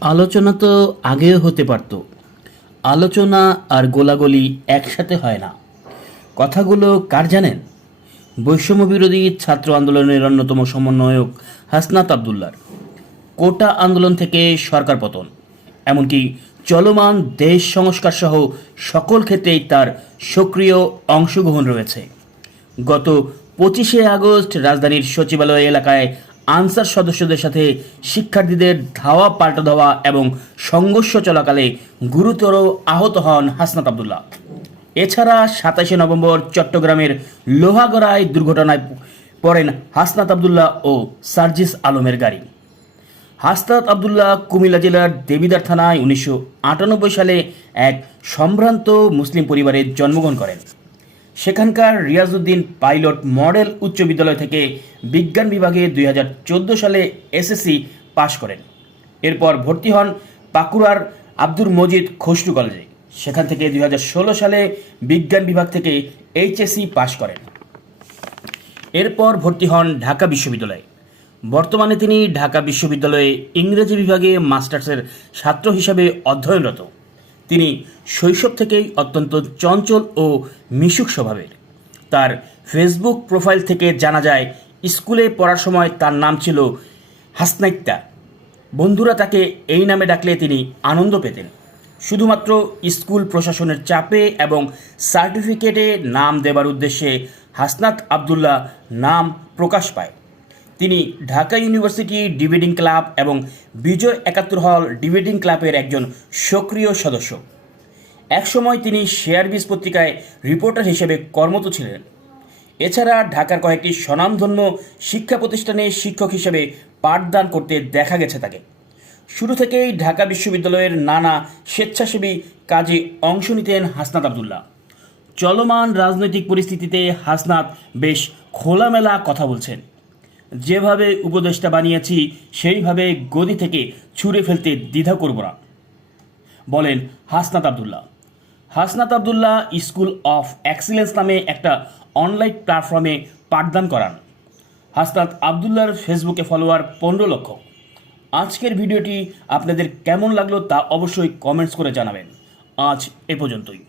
আলোচনা তো আগেও হতে পারত। আলোচনা আর গোলাগুলি একসাথে হয় না। কথাগুলো কার জানেন? বৈষম্য বিরোধী ছাত্র আন্দোলনের অন্যতম সমন্বয়ক হাসনাত আবদুল্লার। কোটা আন্দোলন থেকে সরকার পতন, এমনকি চলমান দেশ সংস্কার সহ সকল ক্ষেত্রেই তার সক্রিয় অংশগ্রহণ রয়েছে। গত পঁচিশে আগস্ট রাজধানীর সচিবালয় এলাকায় আনসার সদস্যদের সাথে শিক্ষার্থীদের ধাওয়া পাল্টা দেওয়া এবং সংঘর্ষ চলাকালে গুরুতর আহত হন হাসনাত আবদুল্লাহ। এছাড়া সাতাশে নভেম্বর চট্টগ্রামের লোহাগড়ায় দুর্ঘটনায় পড়েন হাসনাত আবদুল্লাহ ও সার্জিস আলমের গাড়ি। হাসনাত আবদুল্লাহ কুমিল্লা জেলার দেবিদার থানায় উনিশশো আটানব্বই সালে এক সম্ভ্রান্ত মুসলিম পরিবারে জন্মগ্রহণ করেন। সেখানকার রিয়াজউদ্দিন পাইলট মডেল উচ্চ বিদ্যালয় থেকে বিজ্ঞান বিভাগে দুই হাজার চোদ্দ সালে এসএসসি পাশ করেন। এরপর ভর্তি হন পাকুড়ার আব্দুর মজিদ খসরু কলেজে। সেখান থেকে দুই হাজার ষোলো সালে বিজ্ঞান বিভাগ থেকে এইচএসসি পাশ করেন। এরপর ভর্তি হন ঢাকা বিশ্ববিদ্যালয়ে। বর্তমানে তিনি ঢাকা বিশ্ববিদ্যালয়ে ইংরেজি বিভাগে মাস্টার্সের ছাত্র হিসাবে অধ্যয়নরত। তিনি শৈশব থেকেই অত্যন্ত চঞ্চল ও মিশুক স্বভাবের। তার ফেসবুক প্রোফাইল থেকে জানা যায়, স্কুলে পড়ার সময় তার নাম ছিল হাসনাইত্যা বন্ধুরা তাকে এই নামে ডাকলে তিনি আনন্দ পেতেন। শুধুমাত্র স্কুল প্রশাসনের চাপে এবং সার্টিফিকেটে নাম দেবার উদ্দেশ্যে হাসনাত আবদুল্লাহ নাম প্রকাশ পায়। তিনি ঢাকা ইউনিভার্সিটি ডিবেটিং ক্লাব এবং বিজয় একাত্তর হল ডিবেটিং ক্লাবের একজন সক্রিয় সদস্য। একসময় তিনি শেয়ারবিজ পত্রিকায় রিপোর্টার হিসেবে কর্মরত ছিলেন। এছাড়া ঢাকার কয়েকটি স্বনামধন্য শিক্ষা প্রতিষ্ঠানে শিক্ষক হিসেবে পাঠদান করতে দেখা গেছে তাকে। শুরু থেকেই ঢাকা বিশ্ববিদ্যালয়ের নানা স্বেচ্ছাসেবী কাজে অংশ নিতেন হাসনাত আবদুল্লাহ। চলমান রাজনৈতিক পরিস্থিতিতে হাসনাত বেশ খোলামেলা কথা বলছেন। যেভাবে উপদেষ্টা বানিয়েছি, সেইভাবে গদি থেকে ছুঁড়ে ফেলতে দ্বিধা করব না। বলেন Hasnat Abdullah. Hasnat Abdullah school of excellence নামে একটা অনলাইন প্ল্যাটফর্মে পাঠদান করান। হাসনাত আবদুল্লাহর ফেসবুকে ফলোয়ার পনেরো লক্ষ। আজকের ভিডিওটি আপনাদের কেমন লাগল তা অবশ্যই কমেন্টস করে জানাবেন। আজ এ পর্যন্তই।